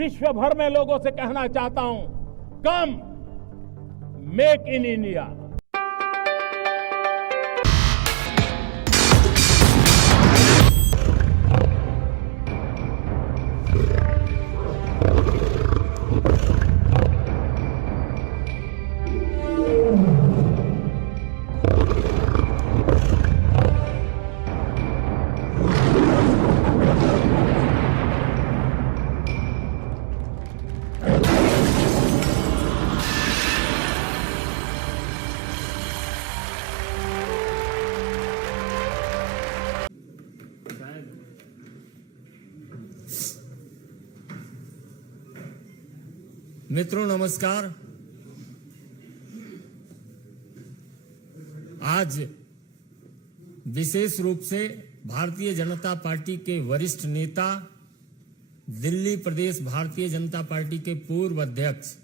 विश्व भर में लोगों से कहना चाहता हूं, कम मेक इन इंडिया। मित्रों नमस्कार। आज विशेष रूप से भारतीय जनता पार्टी के वरिष्ठ नेता, दिल्ली प्रदेश भारतीय जनता पार्टी के पूर्व अध्यक्ष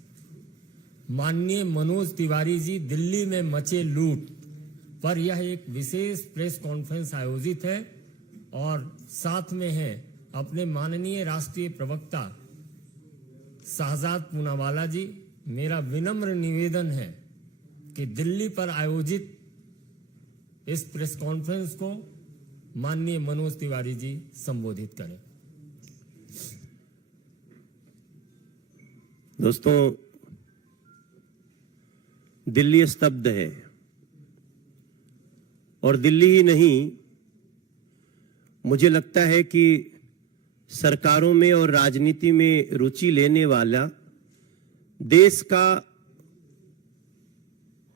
माननीय मनोज तिवारी जी दिल्ली में मचे लूट पर यह एक विशेष प्रेस कॉन्फ्रेंस आयोजित है और साथ में है अपने माननीय राष्ट्रीय प्रवक्ता शाहजाद पूनावाला जी। मेरा विनम्र निवेदन है कि दिल्ली पर आयोजित इस प्रेस कॉन्फ्रेंस को माननीय मनोज तिवारी जी संबोधित करें। दोस्तों, दिल्ली स्तब्ध है और दिल्ली ही नहीं, मुझे लगता है कि सरकारों में और राजनीति में रुचि लेने वाला देश का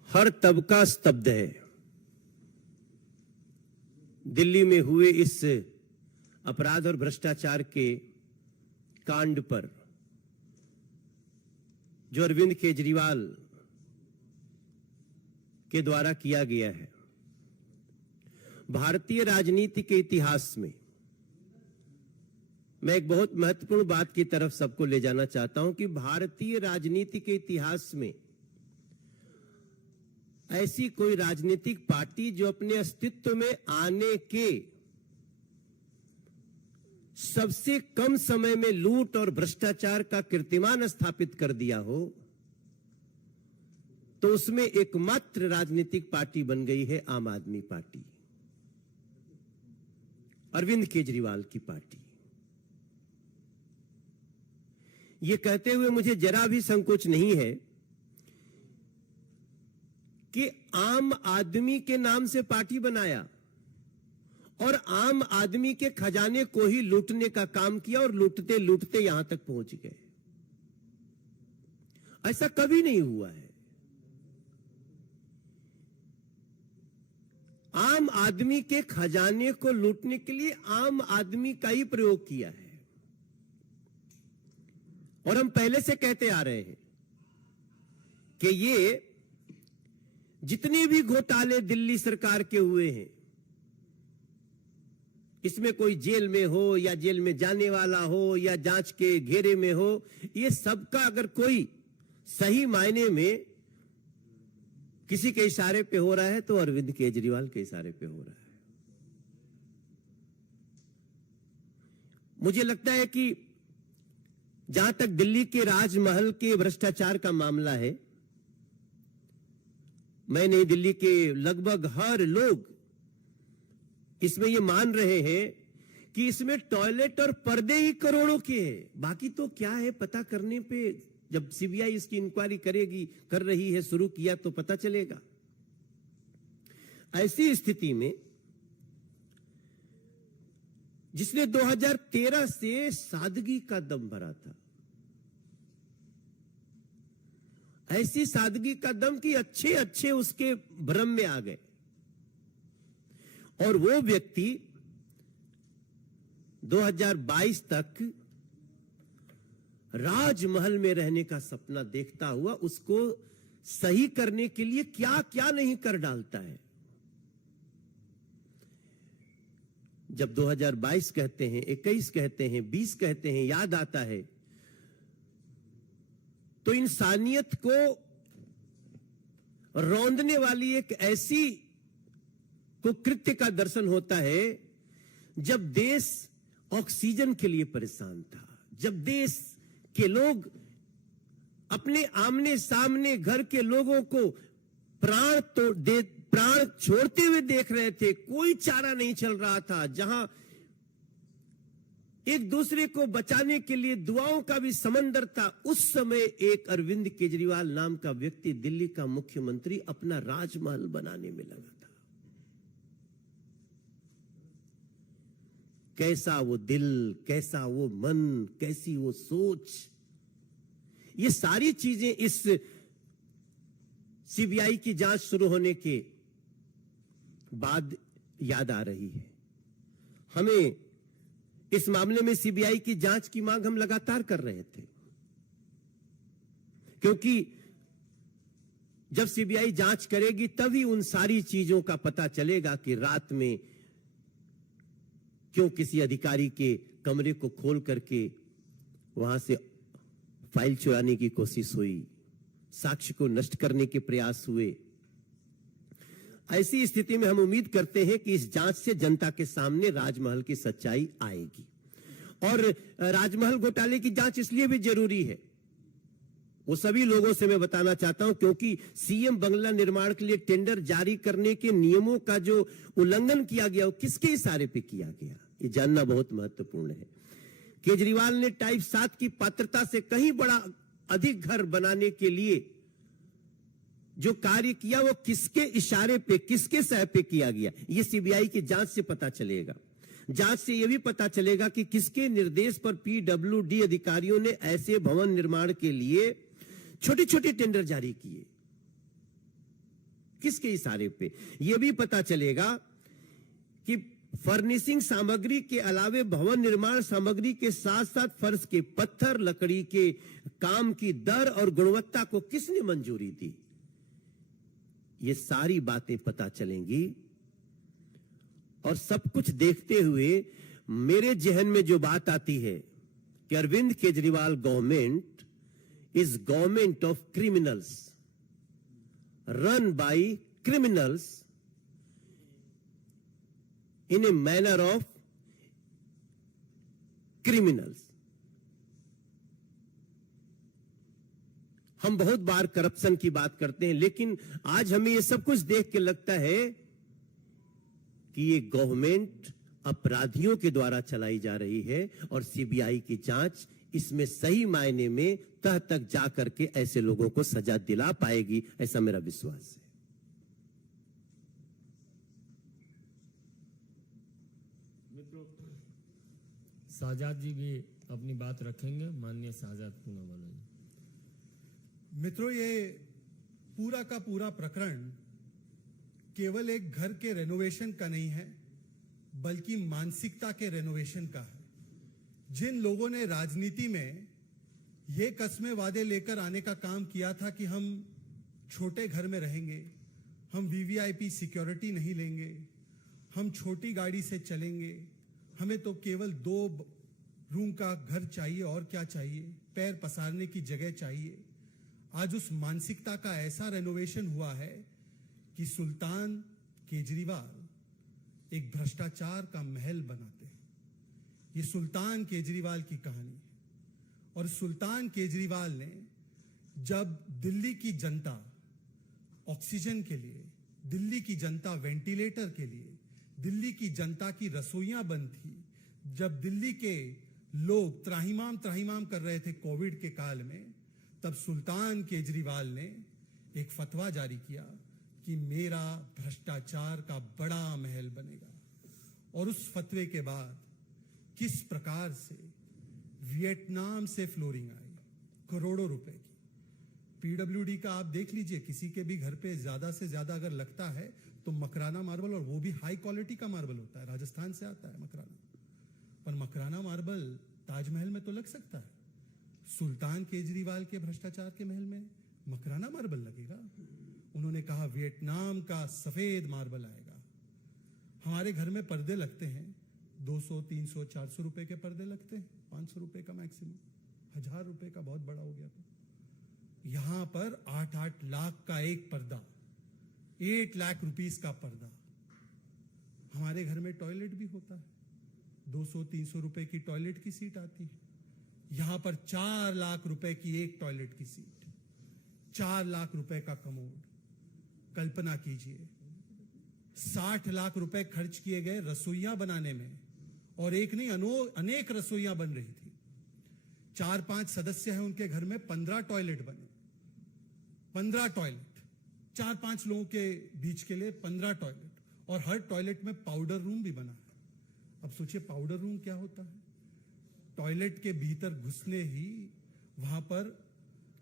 हर तबका स्तब्ध है। दिल्ली में हुए इस अपराध और भ्रष्टाचार के कांड पर जो अरविंद केजरीवाल के द्वारा किया गया है, भारतीय राजनीति के इतिहास में मैं एक बहुत महत्वपूर्ण बात की तरफ सबको ले जाना चाहता हूं कि भारतीय राजनीति के इतिहास में ऐसी कोई राजनीतिक पार्टी जो अपने अस्तित्व में आने के सबसे कम समय में लूट और भ्रष्टाचार का कीर्तिमान स्थापित कर दिया हो, तो उसमें एकमात्र राजनीतिक पार्टी बन गई है आम आदमी पार्टी, अरविंद केजरीवाल की पार्टी। ये कहते हुए मुझे जरा भी संकोच नहीं है कि आम आदमी के नाम से पार्टी बनाया और आम आदमी के खजाने को ही लूटने का काम किया और लूटते लूटते यहां तक पहुंच गए। ऐसा कभी नहीं हुआ है। आम आदमी के खजाने को लूटने के लिए आम आदमी का ही प्रयोग किया है और हम पहले से कहते आ रहे हैं कि ये जितने भी घोटाले दिल्ली सरकार के हुए हैं, इसमें कोई जेल में हो या जेल में जाने वाला हो या जांच के घेरे में हो, ये सबका अगर कोई सही मायने में किसी के इशारे पे हो रहा है तो अरविंद केजरीवाल के इशारे पे हो रहा है। मुझे लगता है कि जहां तक दिल्ली के राजमहल के भ्रष्टाचार का मामला है, मैं नहीं, दिल्ली के लगभग हर लोग इसमें ये मान रहे हैं कि इसमें टॉयलेट और पर्दे ही करोड़ों के हैं। बाकी तो क्या है पता करने पे, जब सीबीआई इसकी इंक्वायरी करेगी, कर रही है, शुरू किया तो पता चलेगा। ऐसी स्थिति में जिसने 2013 से सादगी का दम भरा था, ऐसी सादगी का दम कि अच्छे अच्छे उसके भ्रम में आ गए और वो व्यक्ति 2022 तक राजमहल में रहने का सपना देखता हुआ उसको सही करने के लिए क्या क्या नहीं कर डालता है। जब 2022 कहते हैं, 21 कहते हैं, 20 कहते हैं, याद आता है तो इंसानियत को रौंदने वाली एक ऐसी कुकृत्य का दर्शन होता है जब देश ऑक्सीजन के लिए परेशान था, जब देश के लोग अपने आमने सामने घर के लोगों को प्राण छोड़ते हुए देख रहे थे, कोई चारा नहीं चल रहा था, जहां एक दूसरे को बचाने के लिए दुआओं का भी समंदर था, उस समय एक अरविंद केजरीवाल नाम का व्यक्ति दिल्ली का मुख्यमंत्री अपना राजमहल बनाने में लगा था। कैसा वो दिल, कैसा वो मन, कैसी वो सोच, ये सारी चीजें इस सीबीआई की जांच शुरू होने के बाद याद आ रही है। हमें इस मामले में सीबीआई की जांच की मांग हम लगातार कर रहे थे, क्योंकि जब सीबीआई जांच करेगी तभी उन सारी चीजों का पता चलेगा कि रात में क्यों किसी अधिकारी के कमरे को खोल करके वहां से फाइल चुराने की कोशिश हुई, साक्ष्य को नष्ट करने के प्रयास हुए। ऐसी स्थिति में हम उम्मीद करते हैं कि इस जांच से जनता के सामने राजमहल की सच्चाई आएगी। और राजमहल घोटाले की जांच इसलिए भी जरूरी है, वो सभी लोगों से मैं बताना चाहता हूं, क्योंकि सीएम बंगला निर्माण के लिए टेंडर जारी करने के नियमों का जो उल्लंघन किया गया वो किसके इशारे पे किया गया, ये जानना बहुत महत्वपूर्ण है। केजरीवाल ने टाइप 7 की पात्रता से कहीं बड़ा अधिक घर बनाने के लिए जो कार्य किया वो किसके इशारे पे, किसके सह पे किया गया, ये सीबीआई की जांच से पता चलेगा। जांच से यह भी पता चलेगा कि किसके निर्देश पर पीडब्ल्यूडी अधिकारियों ने ऐसे भवन निर्माण के लिए छोटे छोटे टेंडर जारी किए, किसके इशारे पे। यह भी पता चलेगा कि फर्निशिंग सामग्री के अलावे भवन निर्माण सामग्री के साथ साथ फर्श के पत्थर, लकड़ी के काम की दर और गुणवत्ता को किसने मंजूरी दी, ये सारी बातें पता चलेंगी। और सब कुछ देखते हुए मेरे जहन में जो बात आती है कि Arvind Kejriwal government is government of criminals, run by criminals in a manner of criminals। हम बहुत बार करप्शन की बात करते हैं, लेकिन आज हमें यह सब कुछ देख के लगता है कि ये गवर्नमेंट अपराधियों के द्वारा चलाई जा रही है और सीबीआई की जांच इसमें सही मायने में तह तक जा करके ऐसे लोगों को सजा दिला पाएगी, ऐसा मेरा विश्वास है। शाहजाद जी भी अपनी बात रखेंगे। माननीय शाहजाद पूनावाला जी। मित्रों, ये पूरा का पूरा प्रकरण केवल एक घर के रेनोवेशन का नहीं है, बल्कि मानसिकता के रेनोवेशन का है। जिन लोगों ने राजनीति में ये कस्में वादे लेकर आने का काम किया था कि हम छोटे घर में रहेंगे, हम वीवीआईपी सिक्योरिटी नहीं लेंगे, हम छोटी गाड़ी से चलेंगे, हमें तो केवल 2 रूम का घर चाहिए और क्या चाहिए, पैर पसारने की जगह चाहिए। आज उस मानसिकता का ऐसा रेनोवेशन हुआ है कि सुल्तान केजरीवाल एक भ्रष्टाचार का महल बनाते हैं। ये सुल्तान केजरीवाल की कहानी है। और सुल्तान केजरीवाल ने जब दिल्ली की जनता ऑक्सीजन के लिए, दिल्ली की जनता वेंटिलेटर के लिए, दिल्ली की जनता की रसोइयां बंद थी, जब दिल्ली के लोग त्राहिमाम कर रहे थे कोविड के काल में, तब सुल्तान केजरीवाल ने एक फतवा जारी किया कि मेरा भ्रष्टाचार का बड़ा महल बनेगा। और उस फतवे के बाद किस प्रकार से वियतनाम से फ्लोरिंग आई, करोड़ों रुपए की। पीडब्ल्यूडी का आप देख लीजिए, किसी के भी घर पे ज्यादा से ज्यादा अगर लगता है तो मकराना मार्बल, और वो भी हाई क्वालिटी का मार्बल होता है, राजस्थान से आता है मकराना। पर मकराना मार्बल ताजमहल में तो लग सकता है, सुल्तान केजरीवाल के भ्रष्टाचार के महल में मकराना मार्बल लगेगा। उन्होंने कहा वियतनाम का सफेद मार्बल आएगा। हमारे घर में पर्दे लगते हैं, 200, 300, 400 रुपए के पर्दे लगते हैं, 500 रुपए का मैक्सिमम, 1000 रुपए का बहुत बड़ा हो गया। तो यहां पर 8-8 लाख का एक पर्दा, 8 लाख रुपीस का पर्दा। हमारे घर में टॉयलेट भी होता है, 200-300 रुपए की टॉयलेट की सीट आती है, यहां पर 4 लाख रुपए की एक टॉयलेट की सीट, 4 लाख रुपए का कमोड। कल्पना कीजिए, 60 लाख रुपए खर्च किए गए रसोइयां बनाने में, और एक नहीं अनेक रसोइयां बन रही थी। 4-5 सदस्य हैं उनके घर में, 15 टॉयलेट बने। 15 टॉयलेट 4-5 लोगों के बीच के लिए 15 टॉयलेट, और हर टॉयलेट में पाउडर रूम भी बना है। अब सोचिए पाउडर रूम क्या होता है। टॉयलेट के भीतर घुसने ही वहां पर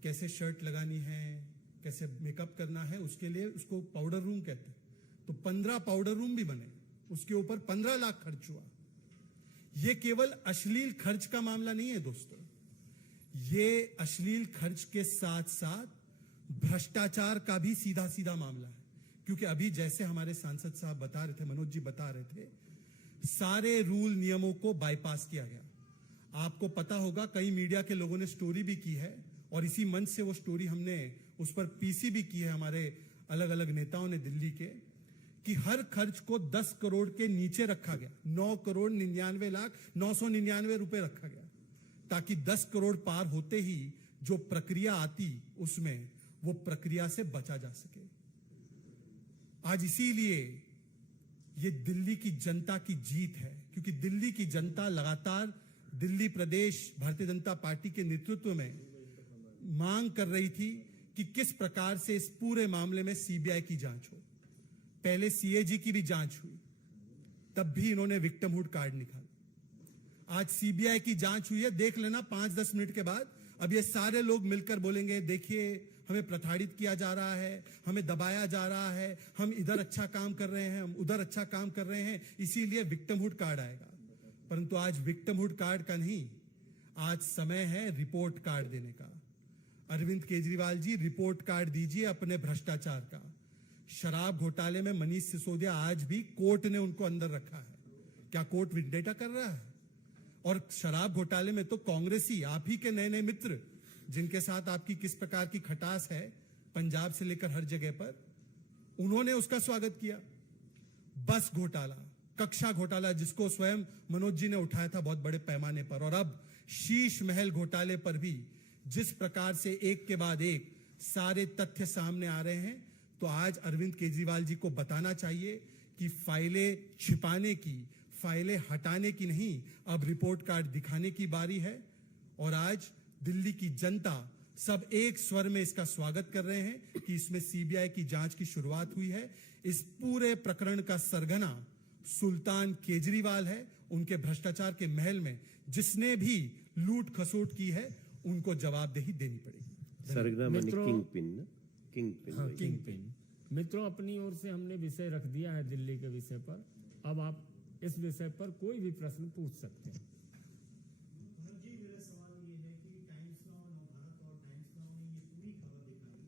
कैसे शर्ट लगानी है, कैसे मेकअप करना है, उसके लिए उसको पाउडर रूम कहते हैं। तो 15 पाउडर रूम भी बने, उसके ऊपर 15 लाख खर्च हुआ। यह केवल अश्लील खर्च का मामला नहीं है दोस्तों, यह अश्लील खर्च के साथ साथ भ्रष्टाचार का भी सीधा सीधा मामला है। क्योंकि अभी जैसे हमारे सांसद साहब बता रहे थे, मनोज जी बता रहे थे, सारे रूल नियमों को बाईपास किया गया। आपको पता होगा कई मीडिया के लोगों ने स्टोरी भी की है, और इसी मंच से वो स्टोरी हमने उस पर पीसी भी की है हमारे अलग अलग नेताओं ने दिल्ली के, कि हर खर्च को 10 करोड़ के नीचे रखा गया। 9,99,999 रुपए रखा गया, ताकि 10 करोड़ पार होते ही जो प्रक्रिया आती उसमें वो प्रक्रिया से बचा जा सके। आज इसीलिए ये दिल्ली की जनता की जीत है, क्योंकि दिल्ली की जनता लगातार दिल्ली प्रदेश भारतीय जनता पार्टी के नेतृत्व में मांग कर रही थी कि किस प्रकार से इस पूरे मामले में सीबीआई की जांच हो। पहले सीएजी की भी जांच हुई, तब भी इन्होंने विक्टिमहुड कार्ड निकाला। आज सीबीआई की जांच हुई है, देख लेना 5-10 मिनट के बाद अब ये सारे लोग मिलकर बोलेंगे, देखिए हमें प्रताड़ित किया जा रहा है, हमें दबाया जा रहा है, हम इधर अच्छा काम कर रहे हैं, हम उधर अच्छा काम कर रहे हैं, इसीलिए विक्टिमहुड कार्ड आएगा। परंतु आज विक्टिमहुड कार्ड का नहीं, आज समय है रिपोर्ट कार्ड देने का। अरविंद केजरीवाल जी, रिपोर्ट कार्ड दीजिए अपने भ्रष्टाचार का। शराब घोटाले में मनीष सिसोदिया, आज भी कोर्ट ने उनको अंदर रखा है। क्या कोर्ट विंडेटा कर रहा है? और शराब घोटाले में तो कांग्रेसी, आप ही के नए नए मित्र, जिनके साथ आपकी किस प्रकार की खटास है पंजाब से लेकर हर जगह पर, उन्होंने उसका स्वागत किया। बस घोटाला, कक्षा घोटाला, जिसको स्वयं मनोज जी ने उठाया था बहुत बड़े पैमाने पर, और अब शीश महल घोटाले पर भी जिस प्रकार से एक के बाद एक सारे तथ्य सामने आ रहे हैं, तो आज अरविंद केजरीवाल जी को बताना चाहिए कि फाइलें छिपाने की, फाइलें हटाने की नहीं, अब रिपोर्ट कार्ड दिखाने की बारी है। और आज दिल्ली की जनता सब एक स्वर में इसका स्वागत कर रहे हैं कि इसमें सीबीआई की जांच की शुरुआत हुई है। इस पूरे प्रकरण का सरगना सुल्तान केजरीवाल है। उनके भ्रष्टाचार के महल में जिसने भी लूट खसोट की है, उनको जवाबदेही देनी पड़ेगी। सरगना माने मित्रों- किंग पिन हाँ, किंग पिन। मित्रों, अपनी ओर से हमने विषय रख दिया है दिल्ली के विषय पर। अब आप इस विषय पर कोई भी प्रश्न पूछ सकते हैं। जी, मेरा सवाल ये है कि टाइम्स नाउ, नवभारत और टाइम्स नाउ ने ये पूरी खबर दिखाई।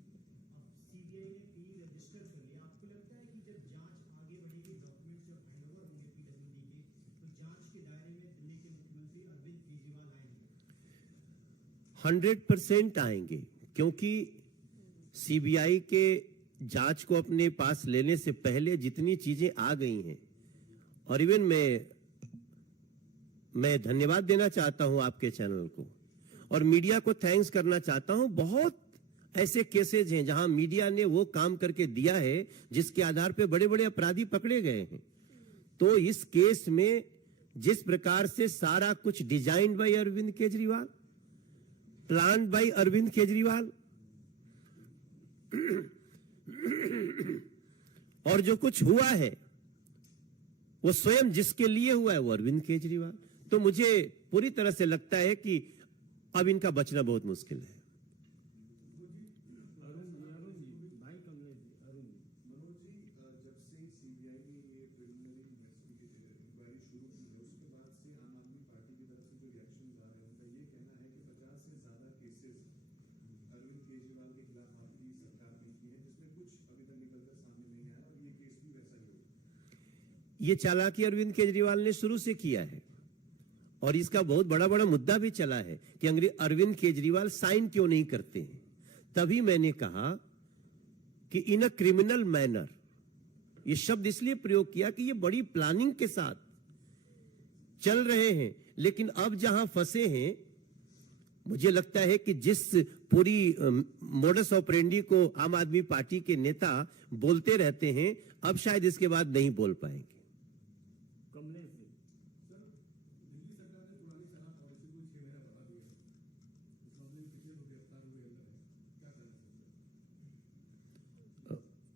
अब सीबीआई ने पी रजिस्टर कर लिया। आपको लगता है कि जब जांच आगे बढ़ेगी, डॉक्यूमेंट्स जब हैंडओवर होंगे पीडब्ल्यूडी के, तो जांच के दायरे में दिल्ली के मुख्यमंत्री अरविंद केजरीवाल आएंगे? 100% आएंगे, क्योंकि सीबीआई के जांच को अपने पास लेने से पहले जितनी चीजें आ गई हैं, और इवन मैं धन्यवाद देना चाहता हूं आपके चैनल को और मीडिया को थैंक्स करना चाहता हूं। बहुत ऐसे केसेज हैं जहां मीडिया ने वो काम करके दिया है जिसके आधार पे बड़े बड़े अपराधी पकड़े गए हैं। तो इस केस में जिस प्रकार से सारा कुछ design by Arvind Kejriwal, plan by Arvind Kejriwal, और जो कुछ हुआ है वो स्वयं जिसके लिए हुआ है वो अरविंद केजरीवाल। तो मुझे पूरी तरह से लगता है कि अब इनका बचना बहुत मुश्किल है। ये चालाकी अरविंद केजरीवाल ने शुरू से किया है, और इसका बहुत बड़ा बड़ा मुद्दा भी चला है कि अरविंद केजरीवाल साइन क्यों नहीं करते हैं। तभी मैंने कहा कि इन अ क्रिमिनल मैनर, ये शब्द इसलिए प्रयोग किया कि ये बड़ी प्लानिंग के साथ चल रहे हैं, लेकिन अब जहां फंसे हैं मुझे लगता है कि जिस पूरी मोडस ऑपरेंडी को आम आदमी पार्टी के नेता बोलते रहते हैं, अब शायद इसके बाद नहीं बोल पाएंगे।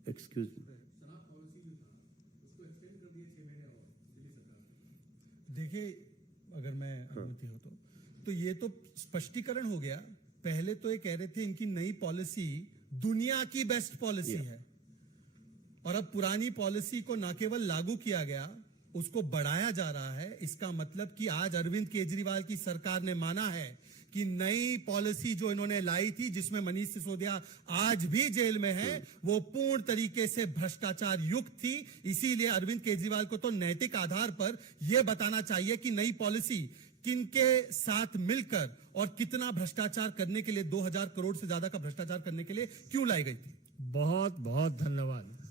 एक्सक्यूज मी, देखिए, अगर मैं अनुमति हो तो ये तो स्पष्टीकरण हो गया। पहले तो ये कह रहे थे इनकी नई पॉलिसी दुनिया की बेस्ट पॉलिसी है, और अब पुरानी पॉलिसी को न केवल लागू किया गया, उसको बढ़ाया जा रहा है। इसका मतलब कि आज अरविंद केजरीवाल की सरकार ने माना है कि नई पॉलिसी जो इन्होंने लाई थी, जिसमें मनीष सिसोदिया आज भी जेल में है, वो पूर्ण तरीके से भ्रष्टाचार युक्त थी। इसीलिए अरविंद केजरीवाल को तो नैतिक आधार पर यह बताना चाहिए कि नई पॉलिसी किनके साथ मिलकर और कितना भ्रष्टाचार करने के लिए, 2000 करोड़ से ज्यादा का भ्रष्टाचार करने के लिए क्यों लाई गई थी। बहुत बहुत धन्यवाद।